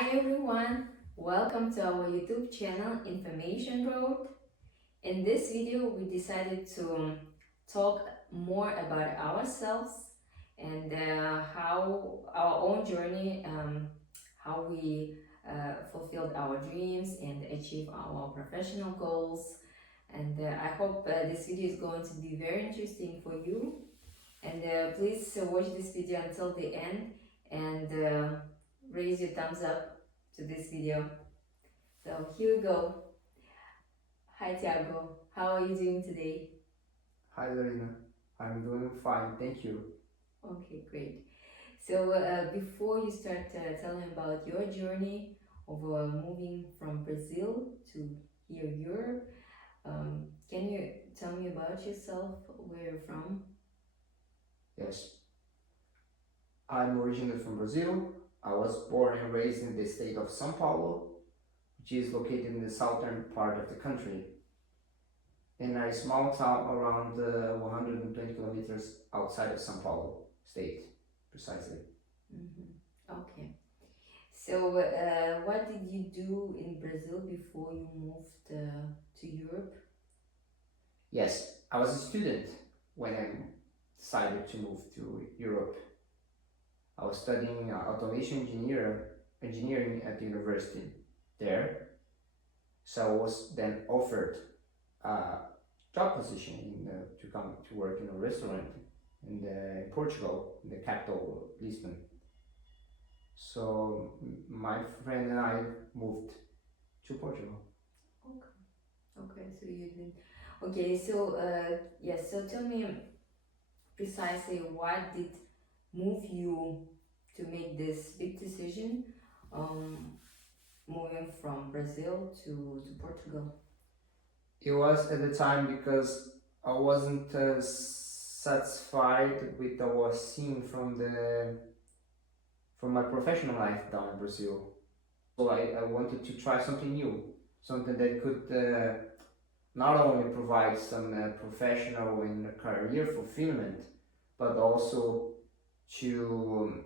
Hi everyone, welcome to our YouTube channel Information Road. In this video, we decided to talk more about ourselves and how our own journey, how we fulfilled our dreams and achieved our professional goals. And I hope this video is going to be very interesting for you. And please watch this video until the end and raise your thumbs up to this video. So here we go. Hi Tiago, how are you doing today? Hi Lorena, I'm doing fine, thank you. Okay, great. So before you start telling about your journey of moving from Brazil to here Europe, can you tell me about yourself, where you're from? Yes, I'm originally from Brazil. I was born and raised in the state of São Paulo, which is located in the southern part of the country, in a small town around 120 kilometers outside of São Paulo state, precisely. Okay. So what did you do in Brazil before you moved to Europe? Yes, I was a student when I decided to move to Europe. I was studying automation engineering at the university there. So I was then offered a job position to come to work in a restaurant in Portugal, in the capital, Lisbon. So my friend and I moved to Portugal. Okay, so you did. Okay, so yes, so tell me precisely what did move you to make this big decision, um, moving from Brazil to Portugal? It was at the time because I wasn't satisfied with what I was seeing from my professional life down in Brazil. So I wanted to try something new, something that could not only provide some professional and career fulfillment, but also to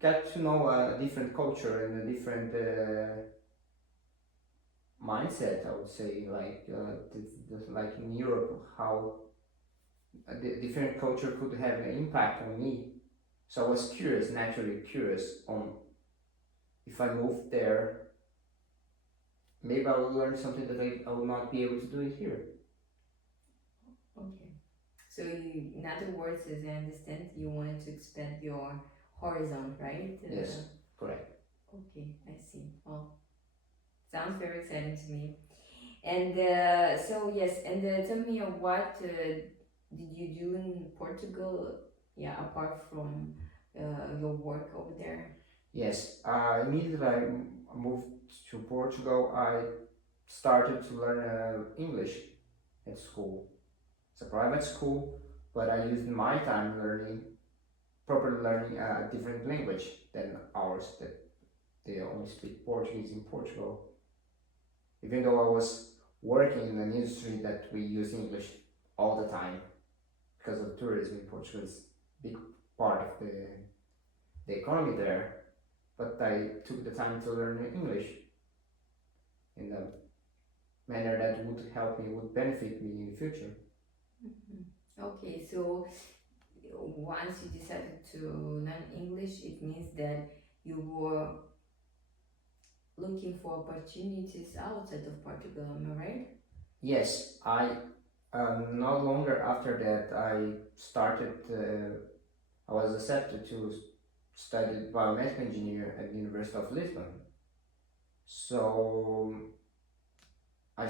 get to know a different culture and a different mindset. I would say, like in Europe, how a different culture could have an impact on me. So I was curious, naturally curious, on if I moved there, maybe I will learn something that I will not be able to do it here. Okay. So you, in other words, as I understand, you wanted to expand your horizon, right? Yes, correct. Okay, I see. Well, sounds very exciting to me. And so yes, and tell me what did you do in Portugal? Yeah, apart from your work over there. Yes, immediately I moved to Portugal, I started to learn English at school. It's a private school, but I used my time properly learning a different language than ours, that they only speak Portuguese in Portugal. Even though I was working in an industry that we use English all the time, because of tourism in Portugal is a big part of the economy there, but I took the time to learn English in a manner that would help me, would benefit me in the future. Okay, so once you decided to learn English, it means that you were looking for opportunities outside of Portugal, am I right? Yes, I not longer after that I was accepted to study biomedical engineer at the University of Lisbon. So I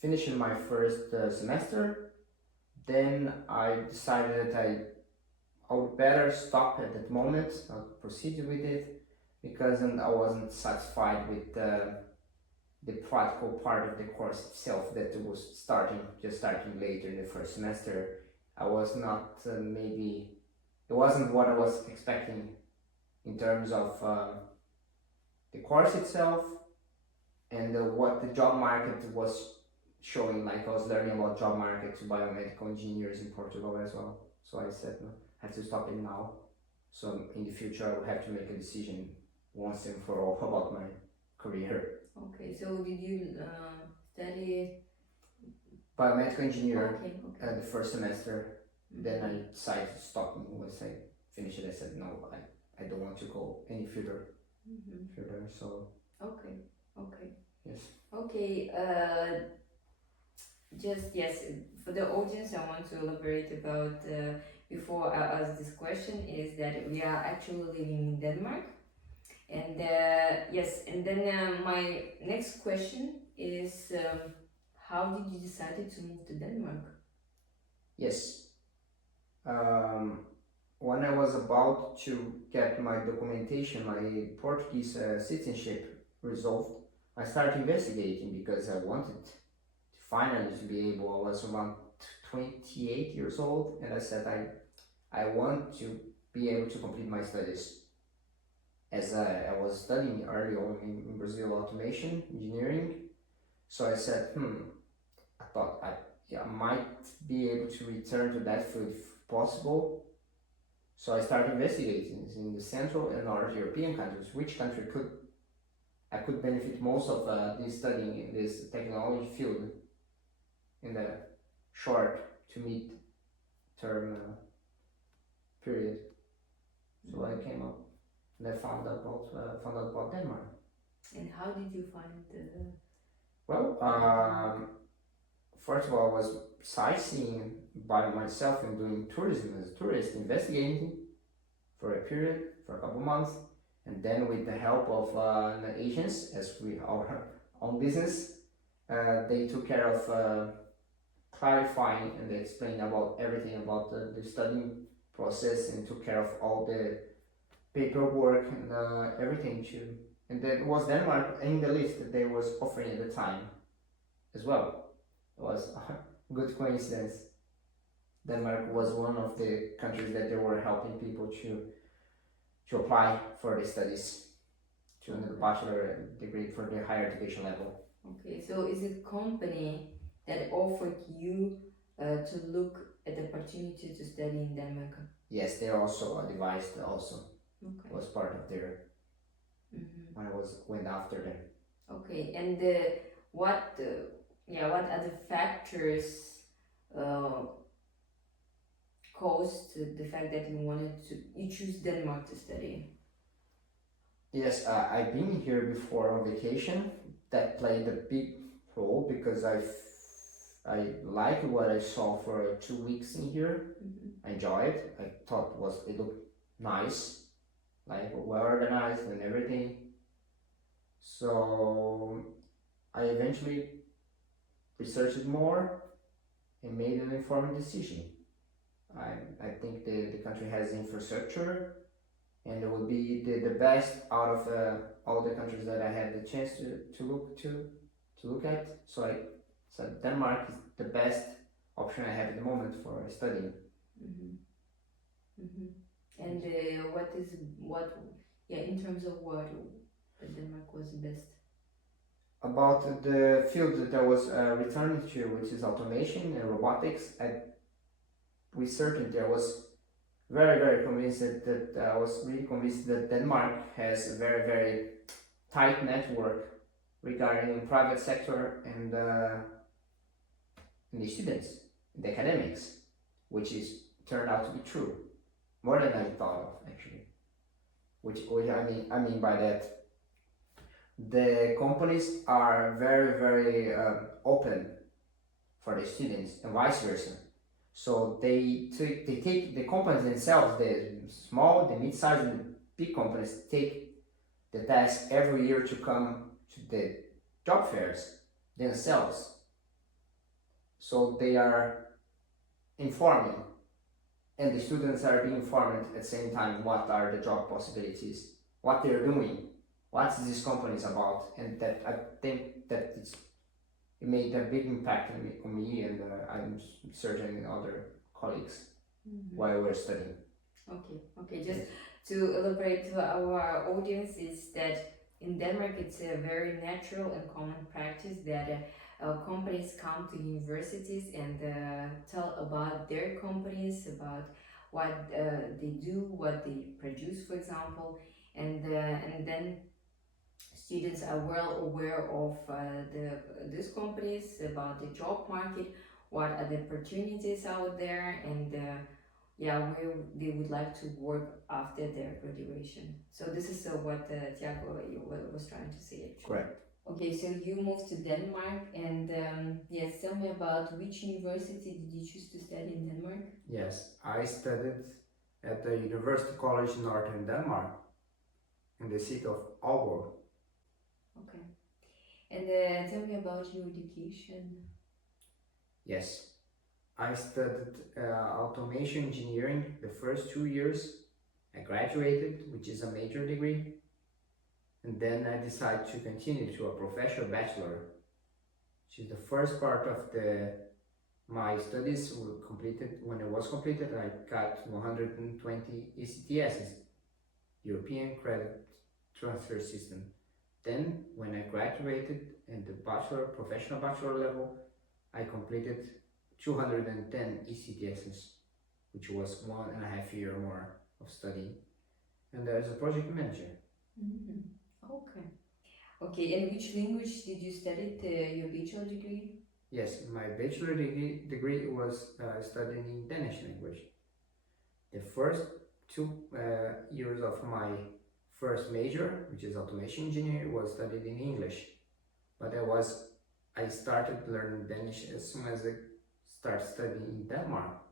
finished my first semester. Then I decided that I would better stop at that moment, not proceed with it, because I wasn't satisfied with the practical part of the course itself that was just starting later in the first semester. I was not maybe, it wasn't what I was expecting in terms of the course itself and what the job market was showing. Like I was learning about job market to biomedical engineers in Portugal as well. So I said, no, I have to stop it now. So in the future, I will have to make a decision once and for all about my career. Okay, so did you study? Biomedical engineer, Okay, okay. the first semester. Then I decided to stop once I finished it. I said no, I don't want to go any further. Further. So Okay, okay. yes. Okay, just yes, for the audience, I want to elaborate about before I ask this question is that we are actually living in Denmark, and yes, and then my next question is how did you decide to move to Denmark? Yes. When I was about to get my documentation, my Portuguese citizenship resolved, I started investigating because I wanted to finally to be able. I was around 28 years old, and I said I want to be able to complete my studies. As I was studying early on in Brazil automation engineering, so I said, I thought I might be able to return to that field if possible. So I started investigating in the Central and North European countries, which country I could benefit most of this studying in this technology field in the short to mid term period. So I came up and I found out about Denmark. And how did you find the? Well, first of all, I was sightseeing by myself and doing tourism as a tourist, investigating for a period, for a couple months, and then with the help of the agents, as we our own business, they took care of clarifying and they explained about everything about the studying process and took care of all the paperwork and everything too. And then it was Denmark in the list that they was offering at the time as well. It was a good coincidence. Denmark was one of the countries that they were helping people to apply for the studies to the bachelor degree for the higher education level. Okay, so is it company that offered you to look at the opportunity to study in Denmark? Yes, they also advised also. Okay. Was part of their when I went after them. Okay, and what other factors caused the fact that you choose Denmark to study? Yes, I've been here before on vacation. That played a big role because I like what I saw for 2 weeks in here. I enjoyed. I thought it looked nice, like well organized and everything. So I eventually researched more and made an informed decision. I think the country has infrastructure and it would be the best out of all the countries that I had the chance to look at. So I said Denmark is the best option I have at the moment for studying. And in terms of what Denmark was the best? About the field that I was returning to, which is automation and robotics, I researched. I was very, very convinced that I was really convinced that Denmark has a very, very tight network regarding private sector and the students, the academics, which is turned out to be true, more than I thought of actually. Which I mean by that, the companies are very, very open for the students and vice versa. So they take the companies themselves, the small, the mid-sized, and the big companies take the task every year to come to the job fairs themselves. So they are informing, and the students are being informed at the same time what are the job possibilities, what they're doing, what these companies about, and that I think that it made a big impact on me and I'm certain other colleagues while we're studying. Okay. Just to elaborate to our audience is that in Denmark it's a very natural and common practice that companies come to universities and tell about their companies, about what they do, what they produce, for example, and then students are well aware of these companies, about the job market, what are the opportunities out there, and yeah, where they would like to work after their graduation. So this is what Tiago was trying to say actually. Correct. Okay, so you moved to Denmark, and yes, tell me about which university did you choose to study in Denmark? Yes, I studied at the University College Northern Denmark in the city of Aalborg. Okay, and tell me about your education. Yes, I studied automation engineering the first 2 years. I graduated, which is a major degree, and then I decided to continue to a professional bachelor, which is the first part of my studies were completed. When it was completed, I got 120 ECTSs, European Credit Transfer System. Then, when I graduated in the professional bachelor level, I completed 210 ECTSs, which was 1.5 year more of study. And as a project manager. Mm-hmm. Okay. Okay, and which language did you study your bachelor degree? Yes, my bachelor degree was studying Danish language. The first 2 years of my first major, which is automation engineering, was studied in English. But I started learning Danish as soon as I started studying in Denmark.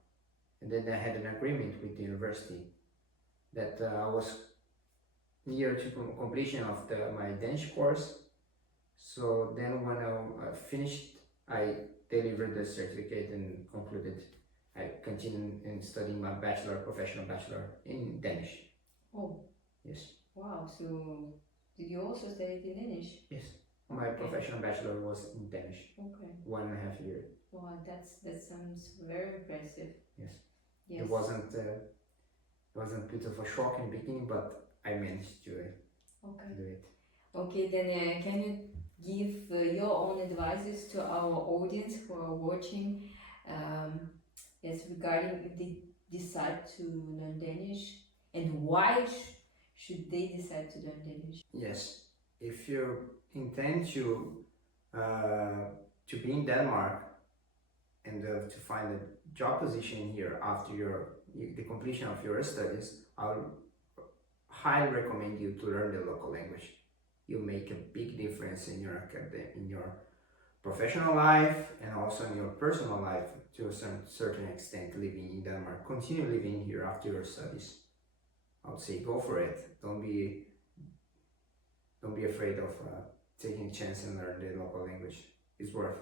And then I had an agreement with the university that I was near to completion of my Danish course. So then when I finished, I delivered the certificate and concluded. I continued in studying my professional bachelor in Danish. Oh. Yes. Wow, so did you also study in Danish? Yes. My professional bachelor was in Danish. Okay. 1.5 years. Wow, that sounds very impressive. Yes. Yes. It wasn't a bit of a shock in the beginning, but I managed to do it. Okay, then can you give your own advices to our audience who are watching? Yes, regarding if they decide to learn Danish, and why should they decide to learn Danish? Yes, if you intend to be in Denmark and to find a job position here after the completion of your studies, I would highly recommend you to learn the local language. You make a big difference in your professional life and also in your personal life to a certain extent. Living in Denmark, continue living here after your studies. I would say go for it. Don't be afraid of taking a chance and learn the local language. It's worth.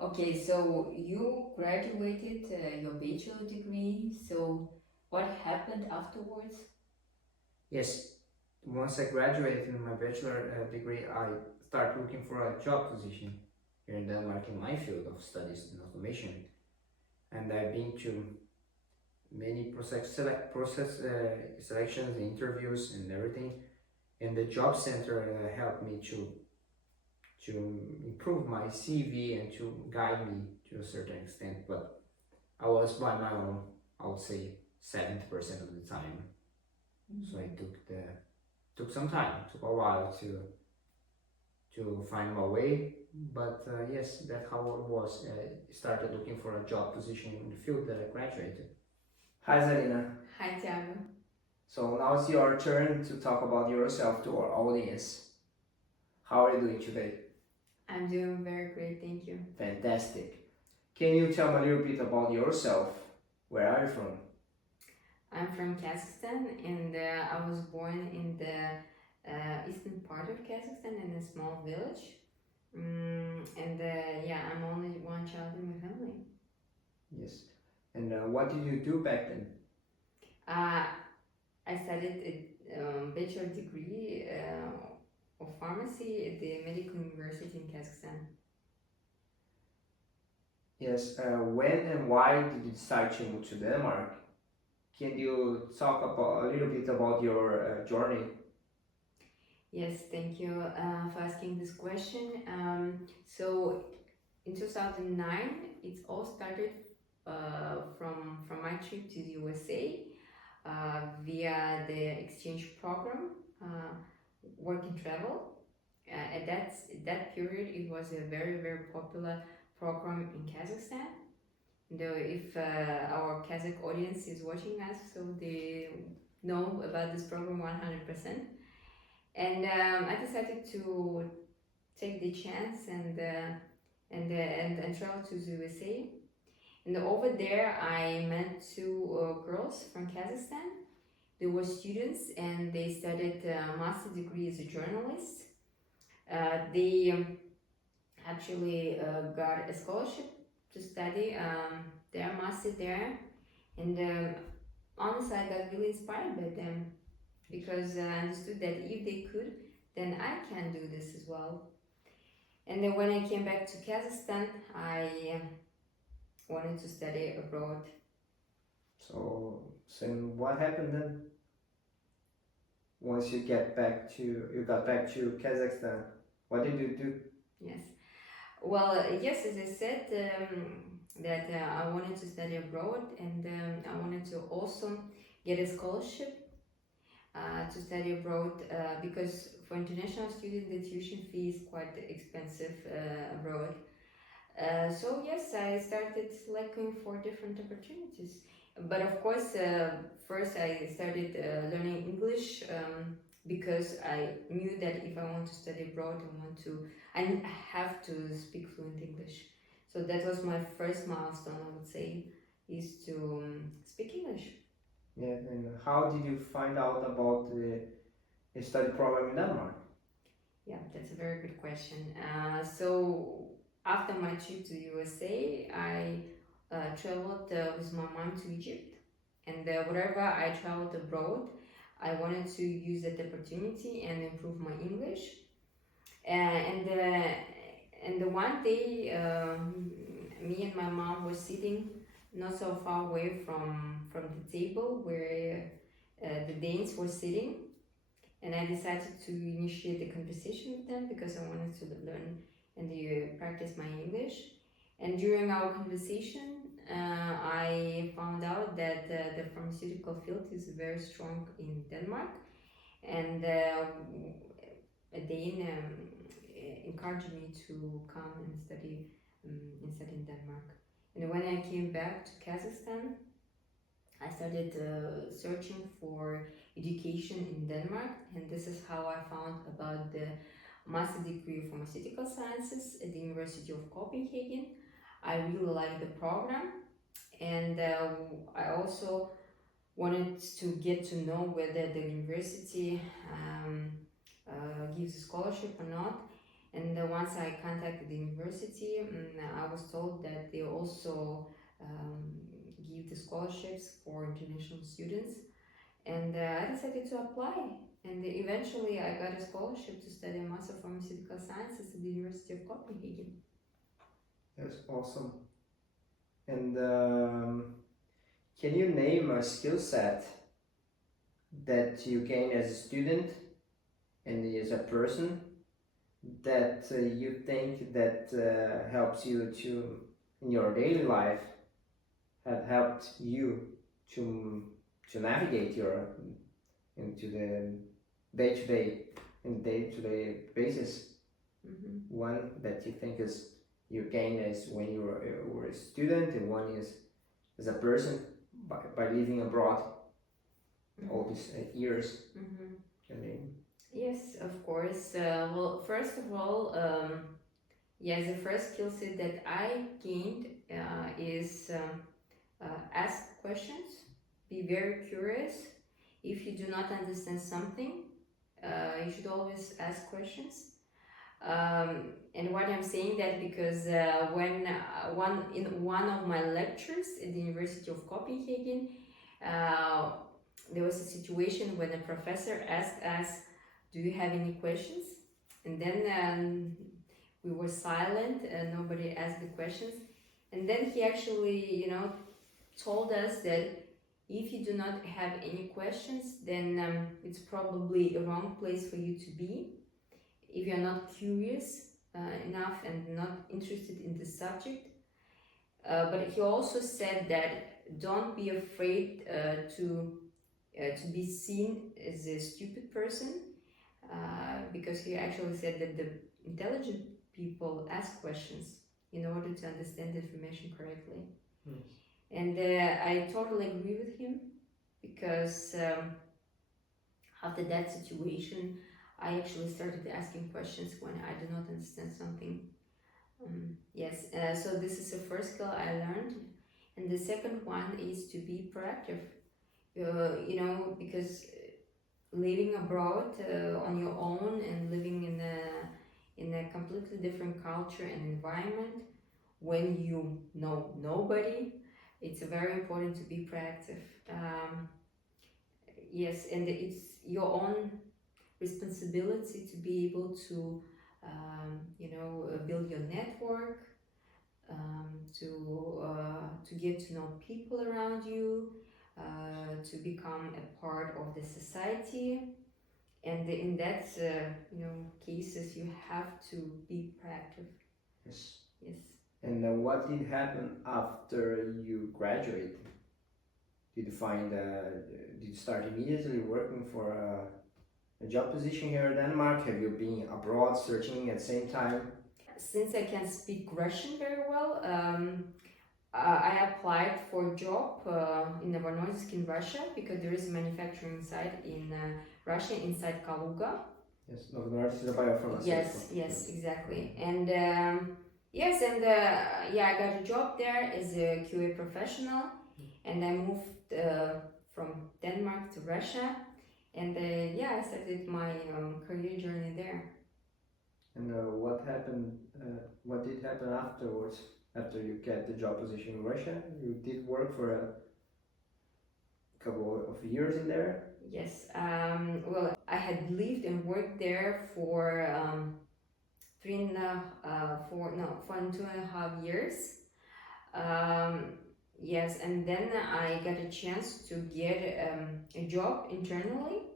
Okay, so you graduated your bachelor degree. So what happened afterwards? Yes, once I graduated in my bachelor degree, I started looking for a job position here in Denmark in my field of studies in automation, and I've been to many selections, interviews, and everything. And the job center helped me to improve my CV and to guide me to a certain extent. But I was by my own, I would say 70% of the time. Mm-hmm. So I took some time, took a while to find my way. But yes, that's how it was. I started looking for a job position in the field that I graduated. Hi Zarina. Hi Tiago. So now it's your turn to talk about yourself to our audience. How are you doing today? I'm doing very great, thank you. Fantastic. Can you tell me a little bit about yourself? Where are you from? I'm from Kazakhstan, and I was born in the eastern part of Kazakhstan in a small village. I'm only one child in my family. Yes. And what did you do back then? I studied a bachelor degree of pharmacy at the Medical University in Kazakhstan. Yes. When and why did you decide to move to Denmark? Can you talk a little bit about your journey? Yes, thank you for asking this question. So in 2009, it all started from my trip to the USA via the exchange program, work and travel. At that period, it was a very popular program in Kazakhstan. Though if our Kazakh audience is watching us, so they know about this program 100%. And I decided to take the chance and travel to the USA. And over there, I met two girls from Kazakhstan. They were students and they studied a master degree as a journalist. They actually got a scholarship to study their master there, and honestly, I got really inspired by them because I understood that if they could, then I can do this as well. And then when I came back to Kazakhstan, I wanted to study abroad. So what happened then? Once you got back to Kazakhstan, what did you do? Yes. Well, yes, as I said, that I wanted to study abroad, and I wanted to also get a scholarship to study abroad because for international students the tuition fee is quite expensive abroad. So yes, I started looking for different opportunities. But of course, first I started learning English because I knew that if I want to study abroad, I have to speak fluent English. So that was my first milestone, I would say, is to speak English. Yeah, and how did you find out about the study program in Denmark? Yeah, that's a very good question. So after my trip to the USA, I traveled with my mom to Egypt, and wherever I traveled abroad, I wanted to use that opportunity and improve my English. And the one day, me and my mom were sitting not so far away from the table where the Danes were sitting, and I decided to initiate a conversation with them because I wanted to learn and practice my English. And during our conversation, I found out that the pharmaceutical field is very strong in Denmark, and a Dane encouraged me to come and study in Denmark. And when I came back to Kazakhstan, I started searching for education in Denmark, and this is how I found about the master degree of pharmaceutical sciences at the University of Copenhagen. I really liked the program, and I also wanted to get to know whether the university gives a scholarship or not. And once I contacted the university, I was told that they also give the scholarships for international students, and I decided to apply, and eventually I got a scholarship to study Master of Pharmaceutical Sciences at the University of Copenhagen. That's awesome. And can you name a skill set that you gain as a student and as a person that you think that helps you to in your daily life, have helped you to navigate your into the day-to-day basis? One that you think is you gain is when you were a student, and one is as a person by living abroad all these years. Yes, of course. Well, first of all, yes, the first skill set that I gained is ask questions, be very curious. If you do not understand something, you should always ask questions. And why I'm saying that because when in one of my lectures at the University of Copenhagen, there was a situation when a professor asked us, "Do you have any questions?" And then we were silent and nobody asked the questions. And then he actually, told us that if you do not have any questions, then it's probably a wrong place for you to be. If you're not curious enough and not interested in the subject, But he also said that don't be afraid to be seen as a stupid person, because he actually said that the intelligent people ask questions in order to understand the information correctly. Yes. And I totally agree with him, because after that situation, I actually started asking questions when I do not understand something. Yes, so this is the first skill I learned. And the second one is to be proactive. Because living abroad on your own and living in a completely different culture and environment, when you know nobody, it's very important to be proactive. Yes, and it's your own responsibility to be able to build your network, to get to know people around you, to become a part of the society. And in that cases, you have to be proactive. Yes. Yes. And what did happen after you graduated? Did you find? Did you start immediately working for a job position here in Denmark? Have you been abroad searching at the same time? Since I can speak Russian very well, I applied for a job in Novonordisk in Russia, because there is a manufacturing site in Russia inside Kaluga. Yes, Novo Nordisk is a biopharmaceutical. Yes, exactly. And yes, and I got a job there as a QA professional, and I moved from Denmark to Russia, and I started my career journey there. And what happened? What did happen afterwards? After you get the job position in Russia, you did work for a couple of years in there. Yes. Well, I had lived and worked there for 2.5 years. Yes, and then I got a chance to get a job internally,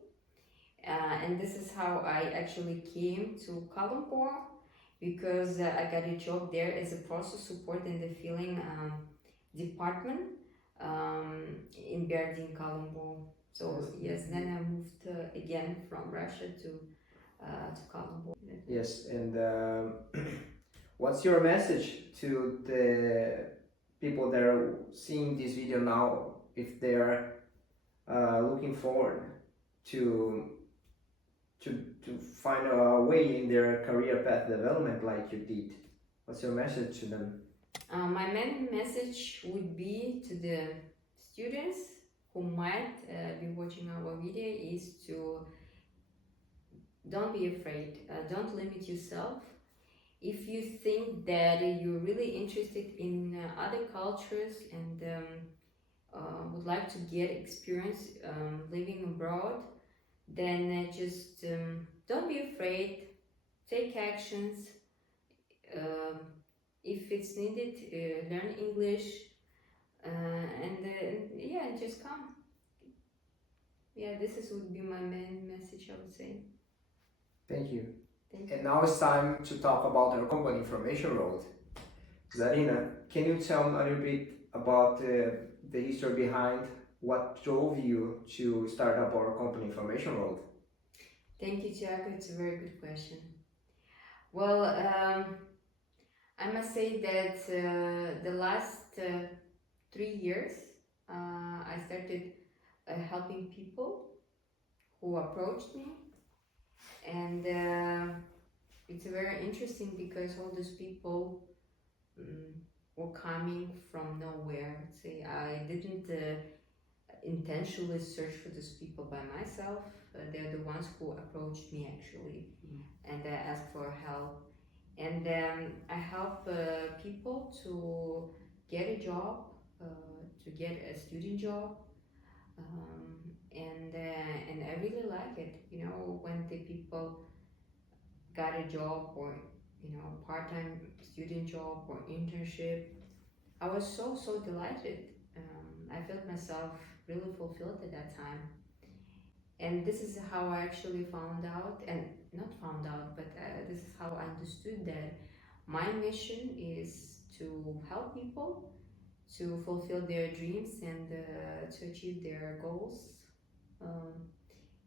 and this is how I actually came to Kalumpur, because I got a job there as a process support in the filling department in Berdin, Kalumpur. So yes, then I moved again from Russia to Kalumpur. Yes, and what's your message to the people that are seeing this video now, if they are looking forward to to find a way in their career path development like you did? What's your message to them? My main message would be to the students who might be watching our video is to don't be afraid, don't limit yourself. If you think that you're really interested in other cultures and would like to get experience living abroad, then just don't be afraid, take actions. If it's needed, learn English, and just come. Yeah, would be my main message, I would say. Thank you. Thank you. And now it's time to talk about our company, Information Road. Zarina, can you tell me a little bit about the history behind what drove you to start up our company, Information Road? Thank you, Jack. It's a very good question. Well, I must say that the last 3 years, I started helping people who approached me, and it's very interesting because all these people were coming from nowhere. Say, I didn't intentionally search for these people by myself. They're the ones who approached me actually, and asked for help. And I help people to get a job, to get a student job, and I really like it. When the people got a job, or part-time student job or internship, I was so delighted. I felt myself really fulfilled at that time. And this is how I actually found out, and not found out, but this is how I understood that my mission is to help people to fulfill their dreams and to achieve their goals.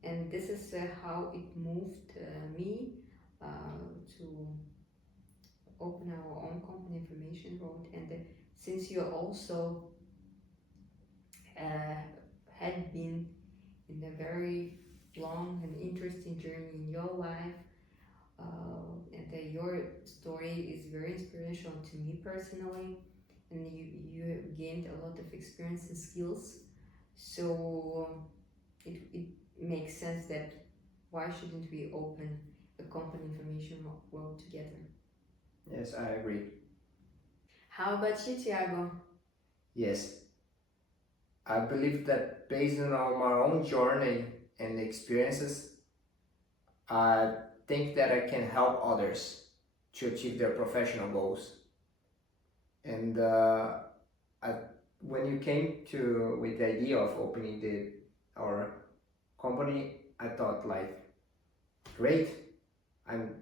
And this is how it moved me to open our own company, Information Road. And since you also had been in a very long and interesting journey in your life, and that your story is very inspirational to me personally, and you gained a lot of experience and skills, so it makes sense that why shouldn't we open a company, Information Road, together? Yes, I agree. How about you, Tiago? Yes, I believe that based on my own journey and experiences, I think that I can help others to achieve their professional goals. And when you came to with the idea of opening our company, I thought like, great, I'm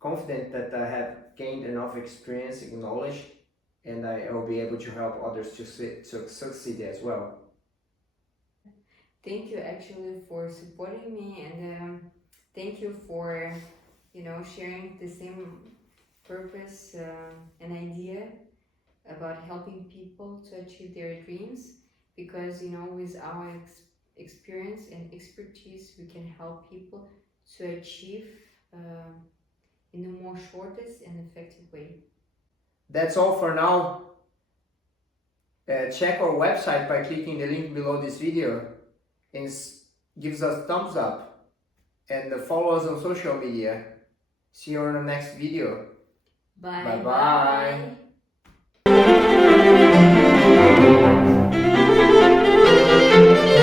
confident that I have gained enough experience and knowledge, and I will be able to help others to succeed as well. Thank you actually for supporting me, and thank you for sharing the same purpose and idea about helping people to achieve their dreams, because with our experience and expertise we can help people to achieve in a more shortest and effective way. That's all for now. Check our website by clicking the link below this video and gives us thumbs up, and follow us on social media. See you on the next video. Bye Bye bye. bye.